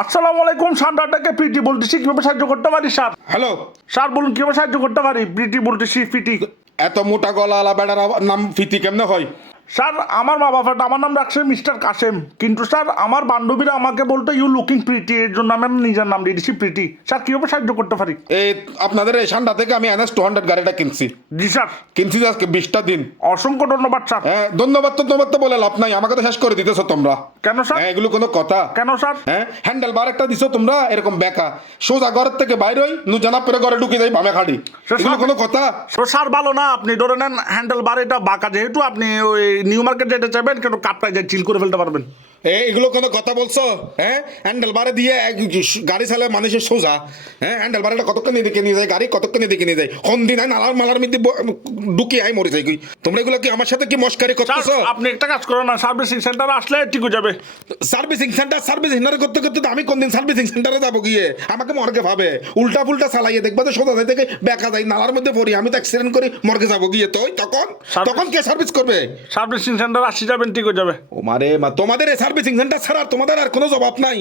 আসসালামু আলাইকুম, সান্ডারটাকে পিটি বলতেছি, কিভাবে সাহায্য করতে পারি স্যার? হ্যালো, স্যার বলুন কিভাবে সাহায্য করতে পারি? পিটি বলতেছি, পিটি। এত মোটা গলা বেড়ার নাম ফিতি কেমনে হয়? স্যার আমার মা বাবাটা আমার নাম রাখছে মিস্টার কাসেম, কিন্তু স্যার আমার বান্ধবীরা আমাকে বলতো ইউ লুকিং প্রিটি, এর জন্য আমি আমার নিজের নাম দিয়েছি প্রিটি। স্যার কিভাবে সাহায্য করতে পারি? এই আপনাদের এই সান্ডা থেকে আমি NS 200 গাড়িটা কিনছি। জি স্যার। কিনছি আজকে 20টা দিন। অসংখ্য ধন্যবাদ স্যার। হ্যাঁ, ধন্যবাদ তো বলে লাভ নাই, আমাকে তো শেষ করে দিতেছো তোমরা। কেন স্যার? হ্যাঁ, এগুলো কোনো কথা? কেন স্যার? হ্যাঁ, হ্যান্ডেল বার একটা দিছো তোমরা এরকম বেকা, সোজা ঘরের থেকে বাইর হই নুজানা পেরে ঘরে ঢুকে যাই বামে খাড়ি, এগুলো কোনো কথা? স্যার ভালো না, আপনি ধরে নেন হ্যান্ডেল বার এটা বাঁকা, যেহেতু আপনি ওই নিউ মার্কেট যেতে চাইবেন কিন্তু কাপটায় যায় চিল করে ফেলতে পারবেন। এগুলো কোনো কথা বলছো? হ্যাঁ, হ্যান্ডেল বারে দিয়ে গাড়ি চালায় মানুষের সোজা। হ্যাঁ, হ্যান্ডেল বারেটা কতক্ষণ এদিকে নিয়ে যায়, গাড়ি কতক্ষণ এদিকে নিয়ে যায়, হন্দি নাই নালার মালার মধ্যে ঢুকিয়ে আই মরে যাই। তোমরা এগুলো কি আমার সাথে কি মস্কারি করতেছো? আপনি একটা কাজ করো না, সার্ভিসিং সেন্টার আসলে ঠিক হয়ে যাবে। সার্ভিসিং সেন্টার করতে করতে তো আমি কোনদিন সার্ভিসিং সেন্টারে যাবো গিয়ে? আমাকে মর্গে ভাবে উল্টা ফুলটা চালাইয়ে দেখবা তো সোজা যাই থেকে বেকা যায় নালার মধ্যে পড়ি, আমি তো অ্যাক্সিডেন্ট করি মর্গে যাবো গিয়ে। তো তখন কে সার্ভিস করবে? সার্ভিসিং সেন্টার আসি যাবেন, ঠিক হয়ে যাবে। ও মারে মা, তোমাদের এই সার্ভিসিং সেন্টার ছাড়া তোমাদের আর কোনো জবাব নাই।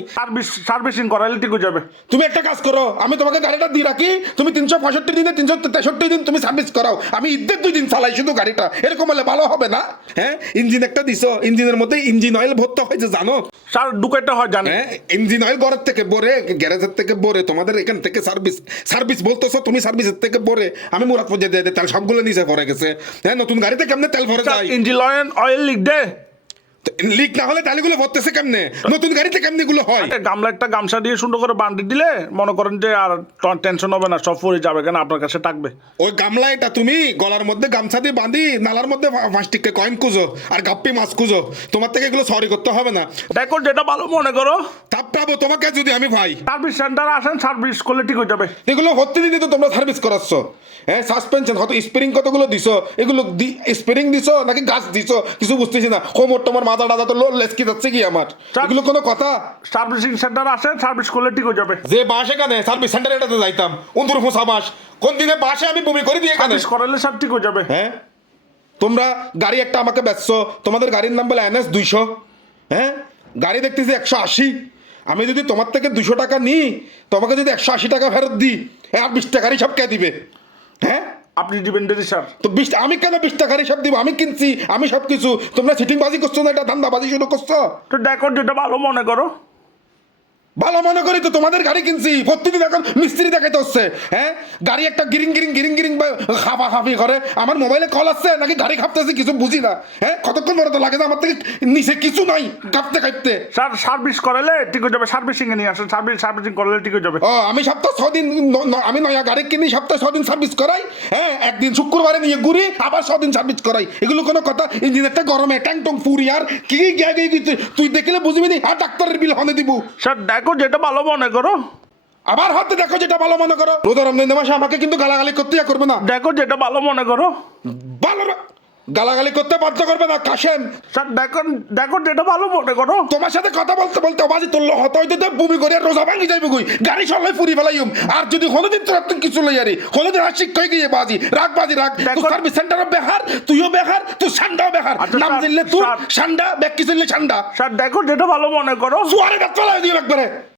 সার্ভিসিং করাইলে ঠিক হয়ে যাবে। তুমি একটা কাজ করো, আমি তোমাকে গাড়িটা দিয়ে রাখি, তুমি 365 দিনে 363 দিন তুমি সার্ভিস করাও, আমি ঈদের 2 দিন চালাই শুধু গাড়িটা। এরকম হলে ভালো হবে না? হ্যাঁ, ইঞ্জিন একটা দিছো, ইঞ্জিনের মধ্যে ইঞ্জিন অয়েল ভরতে হয় যে জানো? স্যার ঢুকাইতে হয় জানেন? হ্যাঁ, ইঞ্জিন অয়েল ঘরের থেকে ভরে, গ্যারেজের থেকে ভরে, তোমাদের এখান থেকে সার্ভিস বলতেছো তুমি, সার্ভিসের থেকে ভরে আমি মুরাদ পর্যায়ে দিয়ে তেল সবগুলো নিচে ভরে গেছে। হ্যাঁ, নতুন গাড়িতে কেমনে তেল ভরে যায়? ইঞ্জিন অয়েল লিক দে। লিক না হলে তালিগুলো ভরতেছে কেমনে? নতুন গাড়িতে কেমনে গুলো হয়? গামলা একটা গামছা দিয়ে সুন্দর করে বান্ডি দিলে মনে করেন যে আর টেনশন হবে না, সব ফুরে যাবে, কেন আপনার কাছে থাকবে। ওই গামলা এটা তুমি গলার মধ্যে গামছা দিয়ে বাঁধি নালার মধ্যে 5 টিকে কয়েন খুঁজো আর গাপ্পি মাছ খুঁজো, তোমার থেকে এগুলো সরি করতে হবে না। দেখো যেটা ভালো মনে করো। তাপটাবো তোমাকে যদি আমি ভাই। সার্ভিস সেন্টার আসেন, সার্ভিস করলে ঠিক হয়ে যাবে। এগুলো ভর্তি দিতে তো তোমরা সার্ভিস করাচ্ছ। হ্যাঁ, সাসপেনশন কত, স্প্রিং কতগুলো দিছো, এগুলো স্প্রিং দিছো নাকি গাছ দিছো কিছু বুঝতেছি না। কোমর তোমার মাথা টাদা তো লেসকি যাচ্ছে কি আমার? এগুলো কোনো কথা? সার্ভিসিং সেন্টার আসেন, সার্ভিস করলে ঠিক হয়ে যাবে। যে বাস এখানে সার্ভিস সেন্টারে এটাতে যাইতাম, অন্দুর ফোসা বাস, কোন দিনে বাসে আমি বমি করে দিয়ে এখানে সার্ভিস করালে সব ঠিক হয়ে যাবে। হ্যাঁ, তোমরা গাড়ি একটা আমাকে বেচছো, তোমাদের গাড়ির নাম বলে NS 200। হ্যাঁ, গাড়ি দেখতেছি 180। আমি যদি তোমার থেকে 200 টাকা নিই, তোমাকে যদি 180 টাকা ফেরত দিই, আর 20 টাকার হিসাব কে দিবে? হ্যাঁ, আপনি দিবেন দেরি স্যার। তো 20 আমি কেন 20 টাকার হিসাব দিব? আমি কিনছি, আমি সব কিছু। তোমরা সিটিংবাজি করছো না, এটা ধান্দাবাজি শুরু করছো। তো দেখো যেটা ভালো মনে করো। ভালো মনে করি তো তোমাদের গাড়ি কিনছি, প্রতিদিন এখন মিস্ত্রি দেখাইতে হচ্ছে। হ্যাঁ, গাড়ি একটা গিরিং খাপা খাপি করে, আমার মোবাইলে কল আসছে নাকি গাড়ি খাপতেছে কিছু বুঝি না। হ্যাঁ, কতক্ষণ বড় তো লাগে যে আমার থেকে নিচে কিছু নাই কাঁপতে কাঁপতে। স্যার সার্ভিস করালে ঠিক হয়ে যাবে, সার্ভিসিং এ নিয়ে আসেন, সার্ভিসিং করালে ঠিক হয়ে যাবে। ও, আমি সপ্তাহ 6 দিন আমি নয়া গাড়ি কিনি, সপ্তাহে 6 দিন সার্ভিস করাই। হ্যাঁ, একদিন শুক্রবারে নিয়ে ঘুরি, আবার 6 দিন সার্ভিস করাই, এগুলো কোনো কথা? ইঞ্জিনেরটা গরমে ট্যাং টং পুরি আর কি তুই দেখলে বুঝবি নি, আর ডাক্তারের বিল হনে দিব। স্যার দেখো যেটা ভালো মনে করো। আবার হাতে দেখো যেটা ভালো মনে করো। রোজা রমজান মাসে আমাকে কিন্তু গালাগালি করতে করবে না। দেখো যেটা ভালো মনে করো। ভালো গালাগালি করতে বাধ্য করবে না কাশেম। স্যার দেখো যেটা ভালো মনে করো। তোমার সাথে কথা বলতে বলতে বাজি তুললো হতো হইতে তো বমি করে রোজা ভাঙি যাইব কই, গাড়ি সরলাই ফুরি ফেলাইম। আর যদি কোনোদিন তোর কিছু লই আরি, কোনোদিন আর শিক্ষা গিয়ে বাজি রাখ। তুই সার্ভিস সেন্টারও বেহার, তুইও বেহার, তুই সান্ডাও বেহার। নাম দিলে তুই সান্ডা, ব্যাগ কি চললে সান্ডা। স্যার দেখো যেটা ভালো মনে করো। জোয়ারে গাছ ফেলাই দিও একবারে।